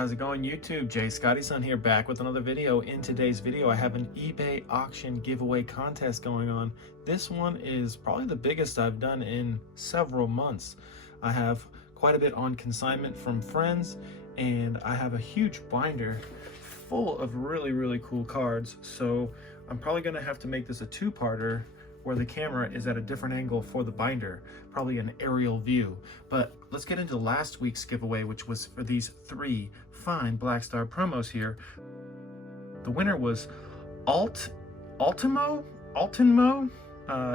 how's it going YouTube? Jay Scotty Son here, back with another video. In today's video I have an eBay auction giveaway contest going on. This one is probably the biggest I've done in several months. I have quite a bit on consignment from friends, and I have a huge binder full of really cool cards. So I'm probably gonna have to make this a two-parter where the camera is at a different angle for the binder, probably an aerial view. But let's get into last week's giveaway, which was for these three fine Black Star promos here. The winner was Altinmo?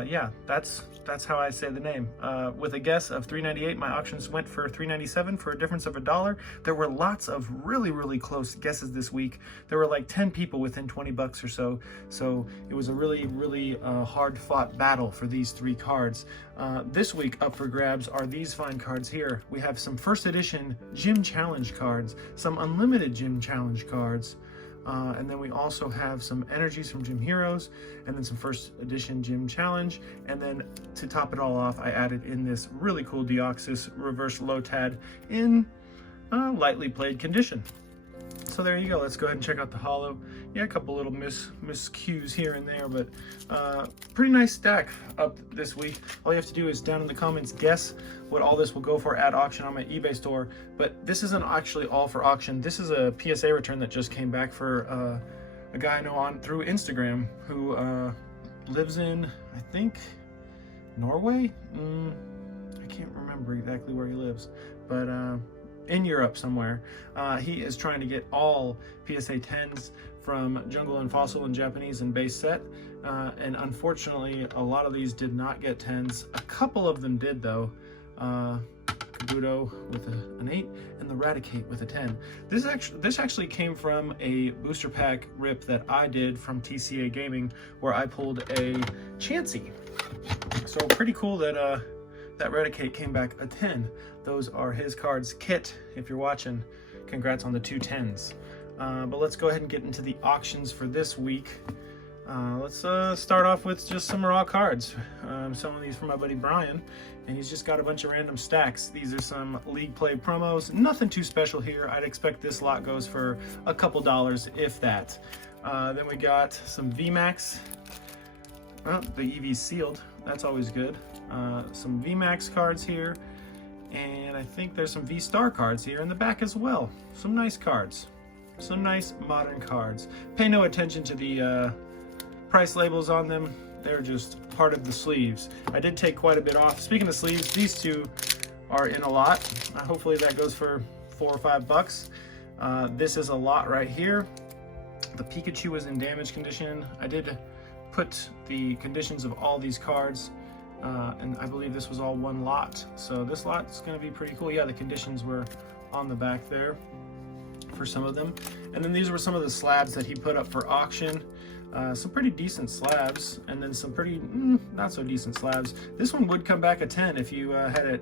Yeah, that's how I say the name. With a guess of $3.98, my auctions went for $3.97 for a difference of $1. There were lots of really close guesses this week. There were like 10 people within 20 bucks or so. So it was a really hard fought battle for these three cards. This week up for grabs are these fine cards here. We have some first edition Gym Challenge cards, some unlimited Gym Challenge cards, and then we also have some energies from Gym Heroes, and then some first edition Gym Challenge. And then to top it all off, I added in this really cool Deoxys reverse Lotad in lightly played condition. So there you go. Let's go ahead and check out the holo. Yeah, a couple little miscues here and there, but pretty nice stack up this week. All you have to do is down in the comments guess what all this will go for at auction on my eBay store. But this isn't actually all for auction. This is a PSA return that just came back for a guy I know on through Instagram who lives in, I think, Norway? I can't remember exactly where he lives, but in Europe somewhere. He is trying to get all PSA 10s from Jungle and Fossil in Japanese and base set, and unfortunately a lot of these did not get 10s. A couple of them did though. Kabuto with an 8 and the Raticate with a 10. This actually came from a booster pack rip that I did from TCA Gaming, where I pulled a Chansey. So pretty cool that that Raticate came back a 10. Those are his cards. Kit, if you're watching, congrats on the 2 10s. But let's go ahead and get into the auctions for this week. Let's start off with just some raw cards. Some of these from my buddy Brian, and he's just got a bunch of random stacks. These are some League Play promos. Nothing too special here. I'd expect this lot goes for a couple dollars, if that. Then we got some VMAX. Well, the EV's sealed. That's always good. Some VMAX cards here, and I think there's some V-Star cards here in the back as well. Some nice cards. Some nice modern cards. Pay no attention to the price labels on them. They're just part of the sleeves. I did take quite a bit off. Speaking of sleeves, these two are in a lot. Hopefully that goes for $4 or $5. This is a lot right here. The Pikachu is in damage condition. I did put the conditions of all these cards, and I believe this was all one lot. So this lot is going to be pretty cool. Yeah, the conditions were on the back there for some of them. And then these were some of the slabs that he put up for auction. Some pretty decent slabs, and then some pretty not so decent slabs. This one would come back a 10 if you had it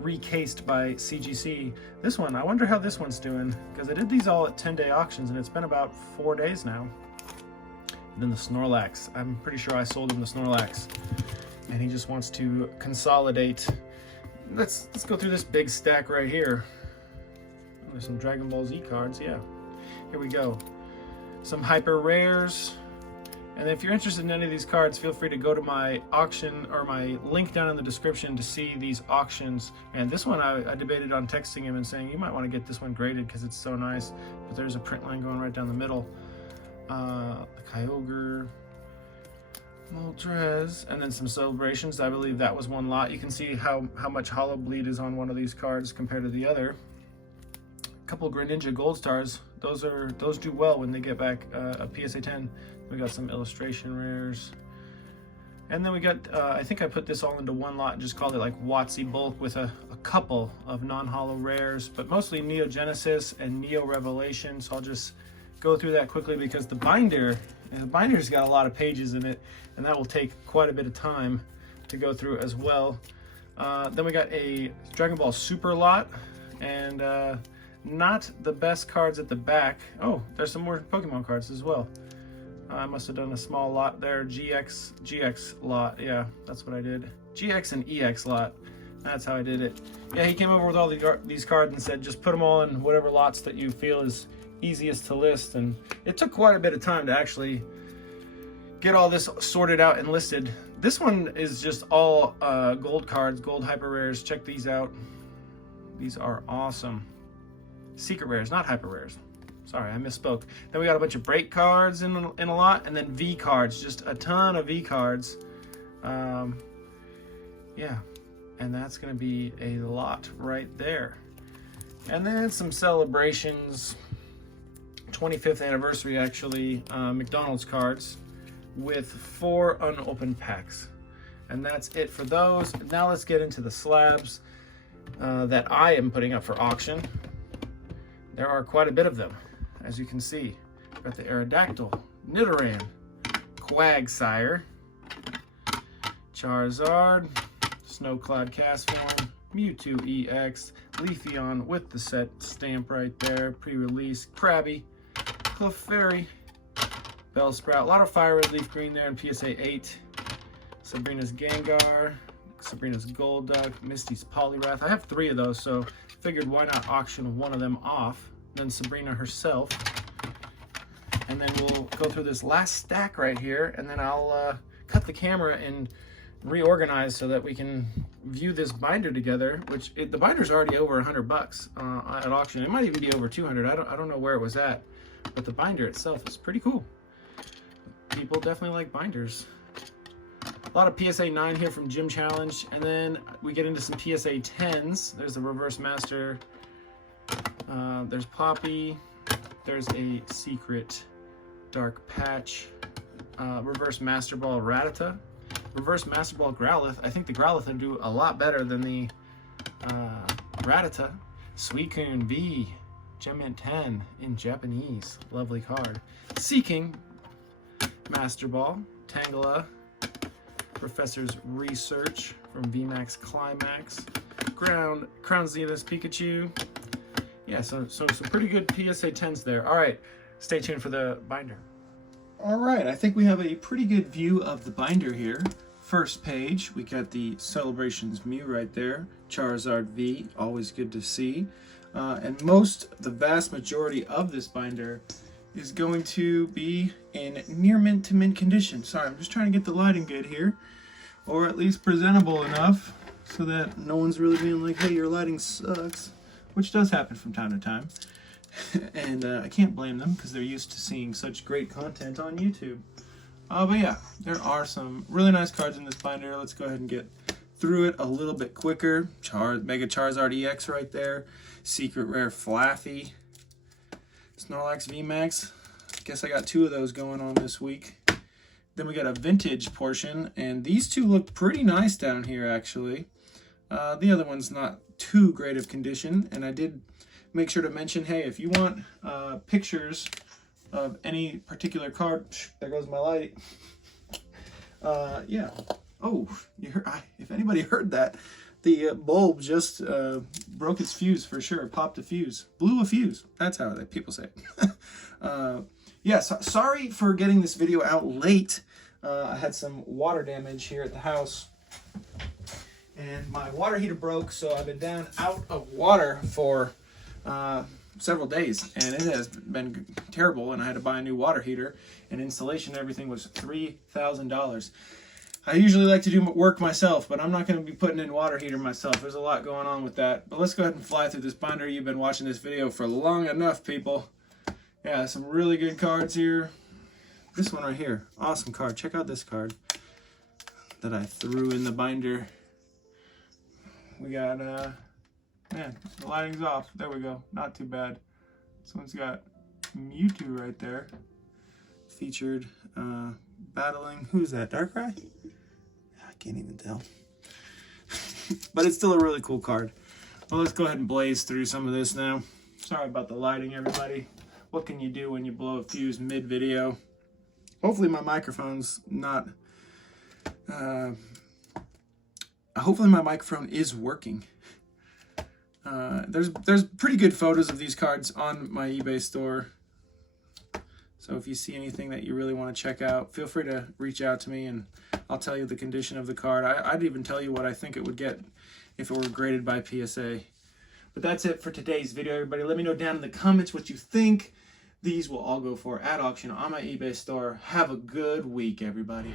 recased by CGC. This one, I wonder how this one's doing, because I did these all at 10-day auctions, and it's been about 4 days now. And then the Snorlax. I'm pretty sure I sold him the Snorlax, and he just wants to consolidate. Let's go through this big stack right here. There's some Dragon Ball Z cards. Yeah, here we go. Some hyper rares. And if you're interested in any of these cards, feel free to go to my auction or my link down in the description to see these auctions. And this one I debated on texting him and saying you might want to get this one graded because it's so nice. But there's a print line going right down the middle. The Kyogre, Moltres, and then some Celebrations. I believe that was one lot. You can see how much Hollow Bleed is on one of these cards compared to the other. A couple Greninja Gold Stars. Those do well when they get back a PSA 10. We got some illustration rares, and then we got I think I put this all into one lot and just called it like WotC bulk with a couple of non-holo rares, but mostly Neo Genesis and Neo Revelation. So I'll just go through that quickly because the binder's got a lot of pages in it, and that will take quite a bit of time to go through as well. Then we got a Dragon Ball Super lot, and not the best cards at the back. Oh, there's some more Pokemon cards as well. I must have done a small lot there. GX lot. Yeah, that's what I did. GX and EX lot. That's how I did it. Yeah, he came over with all these cards and said, just put them all in whatever lots that you feel is easiest to list. And it took quite a bit of time to actually get all this sorted out and listed. This one is just all gold cards, gold hyper rares. Check these out. These are awesome. Secret rares, not hyper rares. Sorry, I misspoke. Then we got a bunch of break cards in a lot, and then V cards, just a ton of V cards. Yeah, and that's gonna be a lot right there. And then some celebrations, 25th anniversary actually, McDonald's cards with 4 unopened packs. And that's it for those. Now let's get into the slabs that I am putting up for auction. There are quite a bit of them, as you can see. We've got the Aerodactyl, Nidoran, Quagsire, Charizard, Snowcloud Castform, Mewtwo EX, Leafeon with the set stamp right there, pre-release, Krabby, Clefairy, Bellsprout, a lot of Fire Red Leaf Green there in PSA 8, Sabrina's Gengar, Sabrina's Golduck, Misty's Poliwrath. I have 3 of those, so figured why not auction one of them off. Then Sabrina herself. And then we'll go through this last stack right here, and then I'll cut the camera and reorganize so that we can view this binder together, which the binder's already over $100 at auction. It might even be over 200. I don't know where it was at, but the binder itself is pretty cool. People definitely like binders. A lot of PSA 9 here from Gym Challenge, and then we get into some PSA 10s. There's the Reverse Master. There's Poppy. There's a secret Dark Patch. Reverse Master Ball Rattata. Reverse Master Ball Growlithe. I think the Growlithe will do a lot better than the Rattata. Suicune V. Gem 10 in Japanese. Lovely card. Seeking Master Ball. Tangela. Professor's Research from VMAX Climax. Crown Zenith's Pikachu. Yeah, so some pretty good PSA 10s there. All right, stay tuned for the binder. All right, I think we have a pretty good view of the binder here. First page, we got the Celebrations Mew right there. Charizard V, always good to see. And the vast majority of this binder is going to be in near mint to mint condition. Sorry, I'm just trying to get the lighting good here, or at least presentable enough so that no one's really being like, hey, your lighting sucks, which does happen from time to time. And I can't blame them because they're used to seeing such great content on YouTube. But yeah, there are some really nice cards in this binder. Let's go ahead and get through it a little bit quicker. Mega Charizard EX right there. Secret Rare Flaffy. Snorlax VMAX. Guess I got 2 of those going on this week. Then we got a vintage portion, and these 2 look pretty nice down here actually. The other one's not too great of condition, and I did make sure to mention, hey, if you want pictures of any particular card, there goes my light. Yeah. Oh, if anybody heard that, the bulb just broke its fuse for sure. Popped a fuse. Blew a fuse. That's how people say it. Yeah, so, sorry for getting this video out late. I had some water damage here at the house. And my water heater broke, so I've been down out of water for several days. And it has been terrible, and I had to buy a new water heater. And installation and everything was $3,000. I usually like to do work myself, but I'm not going to be putting in water heater myself. There's a lot going on with that. But let's go ahead and fly through this binder. You've been watching this video for long enough, people. Yeah, some really good cards here. This one right here, awesome card. Check out this card that I threw in the binder. We got, man, the lighting's off. There we go. Not too bad. This one's got Mewtwo right there. Featured battling, who's that, Darkrai? I can't even tell. But it's still a really cool card. Well, let's go ahead and blaze through some of this now. Sorry about the lighting, everybody. What can you do when you blow a fuse mid-video? Hopefully my microphone's not... hopefully my microphone is working. There's pretty good photos of these cards on my eBay store. So if you see anything that you really want to check out, feel free to reach out to me and I'll tell you the condition of the card. I'd even tell you what I think it would get if it were graded by PSA. But that's it for today's video, everybody. Let me know down in the comments what you think these will all go for at auction on my eBay store. Have a good week, everybody.